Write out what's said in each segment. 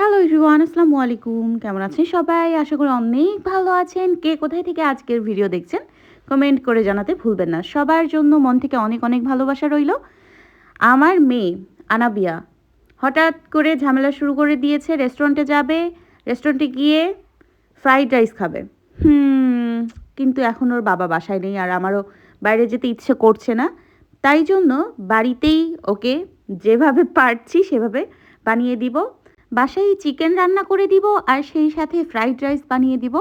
Hello everyone, আসসালামু আলাইকুম। কেমন আছেন সবাই? আশা করি অনেক ভালো আছেন। কে কোথায় থেকে আজকের ভিডিও দেখছেন কমেন্ট করে জানাতে ভুলবেন না। সবার জন্য মন থেকে অনেক অনেক ভালোবাসা রইল। আমার মেয়ে আনাবিয়া হঠাৎ করে ঝামেলা শুরু করে দিয়েছে। রেস্টুরেন্টে যাবে, রেস্টুরেন্টে গিয়ে ফ্রাইড রাইস খাবে। কিন্তু এখন ওর বাবা বাসায় নেই, আর আমারও বাইরে যেতে ইচ্ছে করছে না। তাই জন্য বাড়িতেই ওকে যেভাবে পারছি সেভাবে বানিয়ে দিব। বাসায় চিকেন রান্না করে দিব আর সেই সাথে ফ্রাইড রাইস বানিয়ে দিব।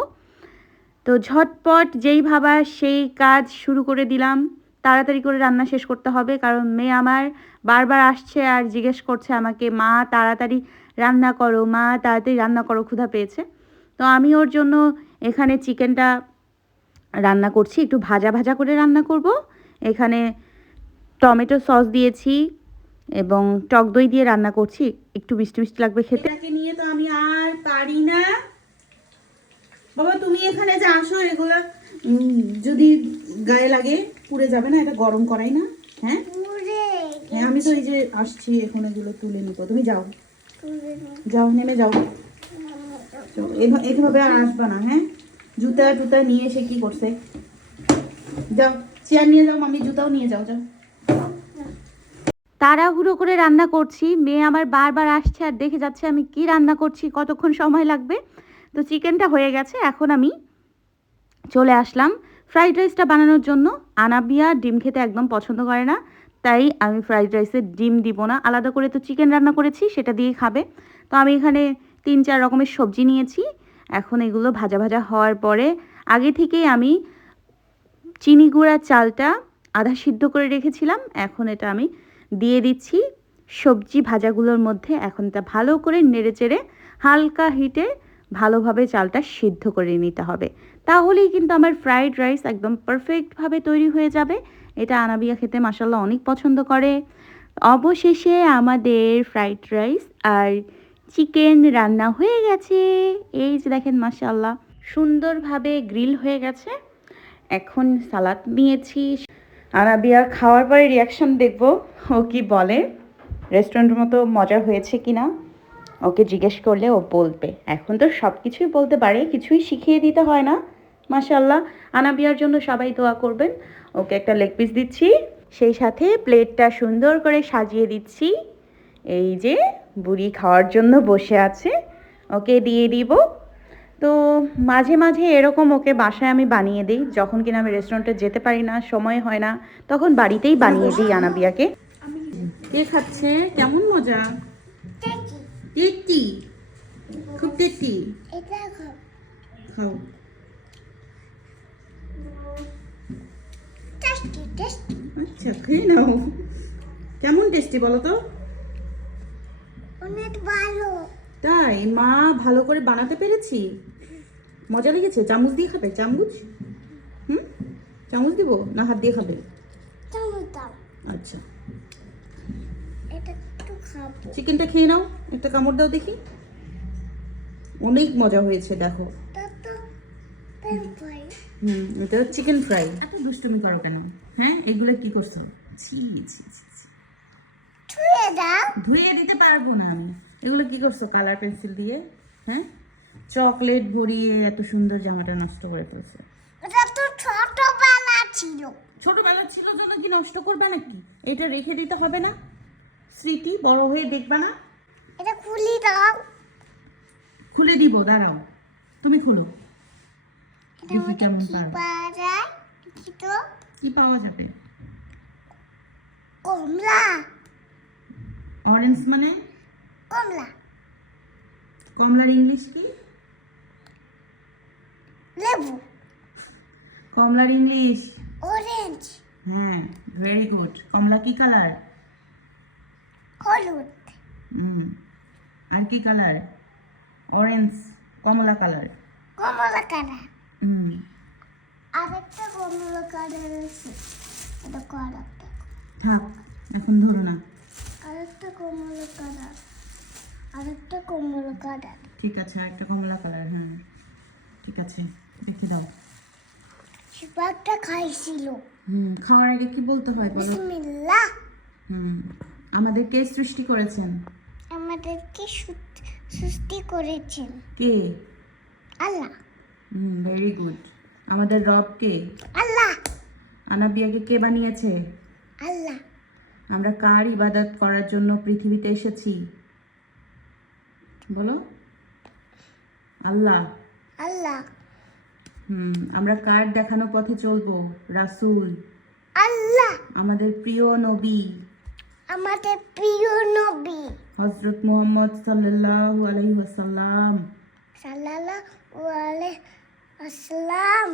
তো ঝটপট যেই ভাবা সেই কাজ শুরু করে দিলাম। তাড়াতাড়ি করে রান্না শেষ করতে হবে, কারণ মেয়ে আমার বারবার আসছে আর জিজ্ঞেস করছে আমাকে, মা তাড়াতাড়ি রান্না করো, মা তাড়াতাড়ি রান্না করো, ক্ষুধা পেয়েছে। তো আমি ওর জন্য এখানে চিকেনটা রান্না করছি, একটু ভাজা ভাজা করে রান্না করব। এখানে টমেটো সস দিয়েছি এবং টক দই দিয়ে রান্না করছি, একটু মিষ্টি মিষ্টি লাগবে খেতে। এটাকে নিয়ে তো আমি আর পারি না। বাবা তুমি এখানে যে আসো, এগুলো যদি গায়ে লাগে পুড়ে যাবে না? এটা গরম করাই না? হ্যাঁ হ্যাঁ, আমি তো এই যে আসছি, এখন এগুলো তুলে নিবো। তুমি যাও যাও, নেমে যাও। এইভাবে আর আসবা না, হ্যাঁ? জুতা টুতা নিয়ে এসে কি করছে? যাও, চেয়ার নিয়ে যাও, মামি জুতাও নিয়ে যাও, যাও। তাড়াহুড়ো করে রান্না করছি, মেয়ে আমার বারবার আসছে আর দেখে যাচ্ছে আমি কি রান্না করছি, কতক্ষণ সময় লাগবে। তো চিকেনটা হয়ে গেছে, এখন আমি চলে আসলাম ফ্রাইড রাইসটা বানানোর জন্য। আনাবিয়া ডিম খেতে একদম পছন্দ করে না, তাই আমি ফ্রাইড রাইসে ডিম দিব না। আলাদা করে তো চিকেন রান্না করেছি, সেটা দিয়েই খাবে। তো আমি এখানে 3-4 রকমের সবজি নিয়েছি। এখন এগুলো ভাজা ভাজা হওয়ার পরে আগে থেকেই আমি চিনি গুঁড়া চালটা আধা সিদ্ধ করে রেখেছিলাম, এখন এটা আমি দিয়ে দিচ্ছি সবজি ভাজাগুলোর মধ্যে। এখন এটা ভালো করে নেড়েচেড়ে হালকা হিটে ভালোভাবে চালটা সিদ্ধ করে নিতে হবে, তাহলেই কিন্তু আমার ফ্রাইড রাইস একদম পারফেক্টভাবে তৈরি হয়ে যাবে। এটা আনাবিয়া খেতে মাশাআল্লাহ অনেক পছন্দ করে। অবশেষে আমাদের ফ্রাইড রাইস আর চিকেন রান্না হয়ে গেছে। এই যে দেখেন, মাশাআল্লাহ সুন্দরভাবে গ্রিল হয়ে গেছে। এখন সালাদ নিয়েছি। আনাবিয়ার খাওয়ার পরে রিয়াকশন দেখব, ও কি বলে, রেস্টুরেন্টের মতো মজা হয়েছে কি না। ওকে জিজ্ঞেস করলে ও বলবে। এখন তো সব কিছুই বলতে পারে, কিছুই শিখিয়ে দিতে হয় না। মাশাআল্লাহ, আনাবিয়ার জন্য সবাই দোয়া করবেন। ওকে একটা লেগ পিস দিচ্ছি, সেই সাথে প্লেটটা সুন্দর করে সাজিয়ে দিচ্ছি। এই যে বুড়ি খাওয়ার জন্য বসে আছে, ওকে দিয়ে দিব। তো মাঝে মাঝে এরকম ওকে বাসায় আমি বানিয়ে দিই, যখন কিনা আমি রেস্টুরেন্টে যেতে পারি না, সময় হয় না, তখন বাড়িতেই বানিয়ে দিই আনাবিয়াকে। কে খাচ্ছে? কেমন মজা? টেস্টি, খুব টেস্টি। খাও। আচ্ছা, খেয়ে নাও। কেমন টেস্টি বলো তো? অনেক ভালো। তাই? মা ভালো করে বানাতে পেরেছি? মজা লেগেছে? চামচ দিয়ে খাবে? চামচ? চামচ দিব না হাত দিয়ে খাবে? চামচ দাও। আচ্ছা, এটা একটু খাবো। চিকেনটা খেয়ে নাও, একটা কামড় দাও দেখি। অনেক মজা হয়েছে, দেখো। এটা তো পেন ফ্রাই। এটা চিকেন ফ্রাই। এত দুষ্টুমি করো কেন? হ্যাঁ, এগুলো কি করছো? ছি ছি ছি ছি। ছুঁয়ে দাও। ধুয়ে দিতে পারবো না আমি। এগুলো কি করছো কালার পেন্সিল দিয়ে? হ্যাঁ, চকলেট ভরিয়ে এত সুন্দর জামাটা নষ্ট করে ফেলছে। এটা তো ছোটবেলা ছিল। ছোটবেলা ছিল জন্য কি নষ্ট করবে নাকি? এটা রেখে দিতে হবে না? স্মৃতি, বড় হয়ে দেখবা না? এটা খুলি দাও। খুলে দিব, দাঁড়াও, তুমি খুলো। এটা দেখি কেমন কি পারো। পাওয়া যায়? কি তো কি পাওয়া যাবে? কমলা। অরেঞ্জ মানে? কমলা। কমলার ইংলিশ কি? লেবু। কমলার ইংলিশ অরেঞ্জ। হ্যাঁ, ভেরি গুড। কমলা কি কালার? হলুদ। আর কি কালার? অরেঞ্জ, কমলা কালার। কমলা কালার। হুম, আরেকটা কমলা কালার আছে। এটা কালার। থাক, এখন ধরো না। আরেকটা কমলা কালার। আরেকটা কমলা কালার। ঠিক আছে, আরেকটা কমলা কালার। হ্যাঁ, ঠিক আছে, রেখে দাও। শিবাটা খাইছিল। খাওয়ার আগে কি বলতে হয় বলো? বিসমিল্লাহ। আমাদের কে সৃষ্টি করেছেন? আমাদেরকে সৃষ্টি করেছেন? কে? আল্লাহ। Very good. আমাদের রব কে? আল্লাহ। আনাবিয়াকে কে বানিয়েছে? আল্লাহ। আমরা কার ইবাদত করার জন্য পৃথিবীতে এসেছি? বলো। আল্লাহ। আল্লাহ। আমরা কার দেখানো পথে চলবো? রাসূল। আল্লাহ। আমাদের প্রিয় নবী আমাদের প্রিয় নবী হযরত মুহাম্মদ সাল্লাল্লাহু আলাইহি ওয়াসাল্লাম। সাল্লাল্লাহু আলাইহি আসসালাম।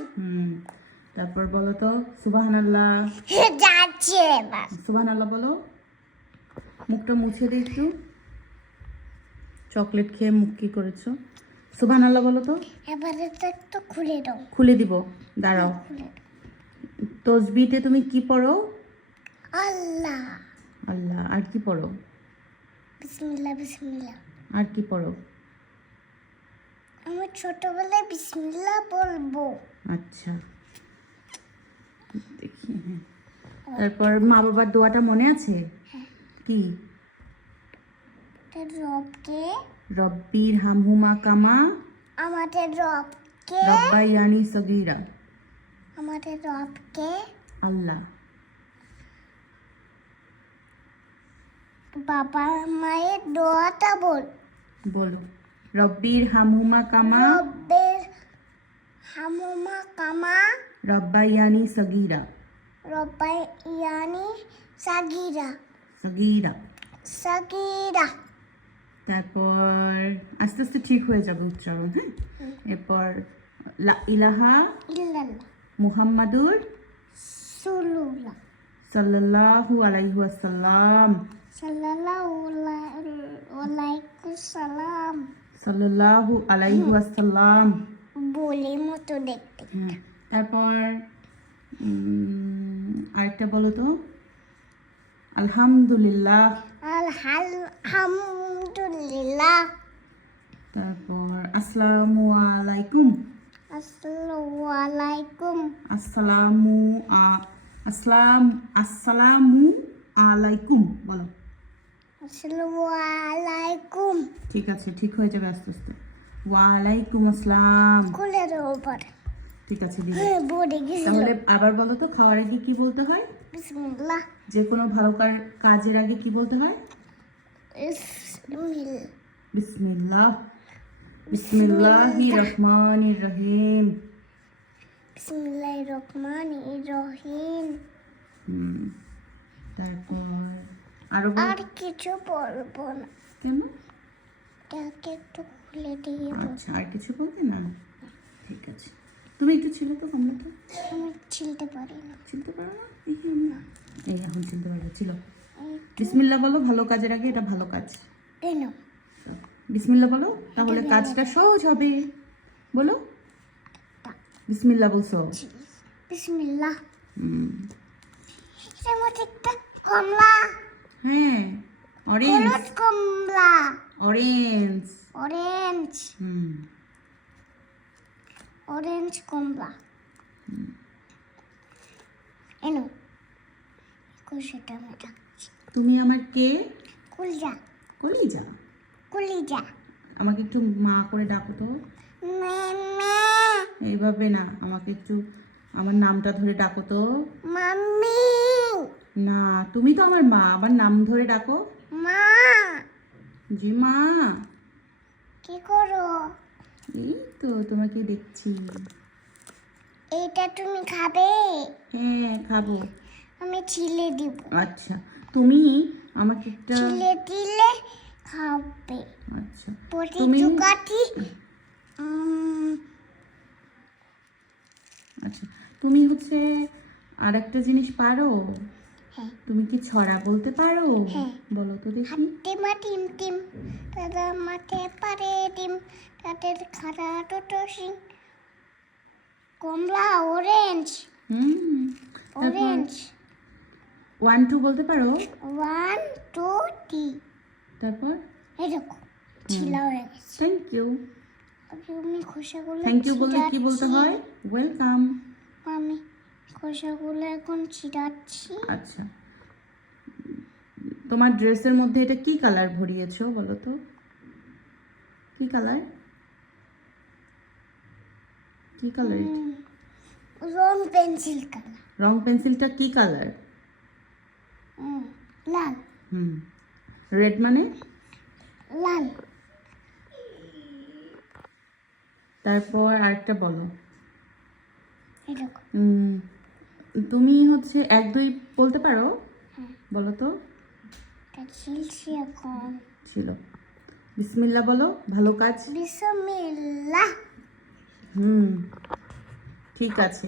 তারপর বলো তো সুবহানাল্লাহ। যাচ্ছে এবার। সুবহানাল্লাহ বলো। মুখটা মুছে দে একটু। চকলেট খেয়ে মুখ কি করেছো? সুবহানাল্লাহ বলো তো। এবারে তো একটু খুলে দাও। খুলে দিব, দাঁড়াও। খুলে দাও। তসবিতে তুমি কি পড়ো? আল্লাহ। আল্লাহ। আর কি পড়ো? বিসমিল্লাহ বিসমিল্লাহ। আর কি পড়ো? আমি ছোটবেলায় বিসমিল্লাহ বলবো। আচ্ছা, দেখি। তারপর মা বাবার দোয়াটা মনে আছে? কি? রবকে রব্বির হামহুমা কামা আমাদের রবকে রব্বায়ানি সগীরা। আমাদের রবকে আল্লাহ। বাবা মায়ের দোয়াটা বলো। রব্বির হামহুমা কামা রব্বের হামুমা কামা রব্বায়ানি সগীরা। রব্বাই ইয়ানি সাগিরা সগীরা। সাগিরা। তারপর আস্তে আস্তে ঠিক হয়ে যাবে উচ্চারণ। হ্যাঁ, এরপর লা ইলাহা ইল্লাল্লাহ মুহাম্মাদুর সুলুল্লাহ সাল্লাল্লাহু আলাইহি ওয়াসাল্লাম। সাল্লাল্লাহু আলাইকুম সালাম। সাল্লাল্লাহু আলাইহি ওয়াসাল্লাম। বলে মতো দেখতে। হ্যাঁ, তারপর আরেকটা বলো তো। আলহামদুলিল্লাহ। আলহামদুলিল্লাহ। তারপর আসসালামু আলাইকুম। আসসালামু আলাইকুম। আসসালামু আলাইকুম বলো। আসসালামু আলাইকুম। ঠিক আছে, ঠিক হয়ে যাবে আস্তে আস্তে। ওয়ালাইকুম আসসালাম। খুলে দেবো পরে। ঠিক আছে দিদি। বলে গেছিল। তাহলে আবার বলো তো, খাওয়ার আগে কি বলতে হয়? বিসমিল্লাহ। যে কোনো ভালো কাজের আগে কি বলতে হয়? বিসমিল্লাহ। বিসমিল্লাহির রহমানির রহিম। বিসমিল্লাহির রহমানির রহিম। তারপর আরো আর কিছু বলবো না। কেন? এটাকে একটু খুলে দিয়ে আচ্ছা, আর কিছু বলবে না? ঠিক আছে, তুমি একটু ছিল তো কমলাটা। আমি ছিলতে পারি না। চিনতে পারো না? দেখি আমরা এই এখন চিনতে পারবো। ছিল। বিসমিল্লাহ বলো, ভালো কাজের আগে। এটা ভালো কাজ। কেন? বিসমিল্লাহ বলো, তাহলে কাজটা সহজ হবে। বলো। বিসমিল্লাহ বলছো। বিসমিল্লাহ। এর মধ্যে একটা কমলা। হ্যাঁ, অরেঞ্জ। হলুদ কমলা। অরেঞ্জ। অরেঞ্জ। অরেঞ্জ কমলা। এনো কুশিটা আমি রাখছি। তুমি আমার কে? কুলজা। কলিজা। কুলিজা। আমাকে একটু মা করে ডাকো তো। মেমে। এইভাবে না, আমাকে একটু আমার নামটা ধরে ডাকো তো। মাম্মি। না, তুমি তো আমার মা, আমার নাম ধরে ডাকো। মা। জি মা। কি করো? এই তো তোমাকে দেখছি। এইটা তুমি খাবে? হ্যাঁ, খাবো। আমি ছিলে দিব। আচ্ছা, তুমি আমাকে একটা। ছিলে দিলে খাবে। আচ্ছা, পটি তুমি। চুকাটি। আচ্ছা, তুমি হচ্ছে আর একটা জিনিস পারো। হ্যাঁ। তুমি কি ছড়া বলতে পারো? হ্যাঁ। বলো তো দেখি। হাতে মা টিম টিম, দাদা মাঠে পারে ডিম, তাদের খাড়া দুটো সিং। কমলা অরেঞ্জ। অরেঞ্জ। 1 2 বলতে পারো? 1 2 3। তারপর এরকম ছিলা হয়ে গেছে। Thank you. আমি খোসাগুলো থ্যাংক ইউ বললে কি বলতে হয়? ওয়েলকাম। আমি খোসাগুলো এখন ছিটাচ্ছি। আচ্ছা, তোমার ড্রেসের মধ্যে এটা কি কালার ভরিয়েছো বলো তো? কি কালার? কি কালার? রং পেন্সিল কালার। রং পেন্সিলটা কি কালার? লাল। রেড মানে? লাল। তারপর আরেকটা বলো। এরকম। তুমি হচ্ছে 1 2 বলতে পারো? বলো তো। ঝিলছি এখন। ছিল। বিসমিল্লাহ বলো, ভালো কাজ। বিসমিল্লাহ। ঠিক আছে।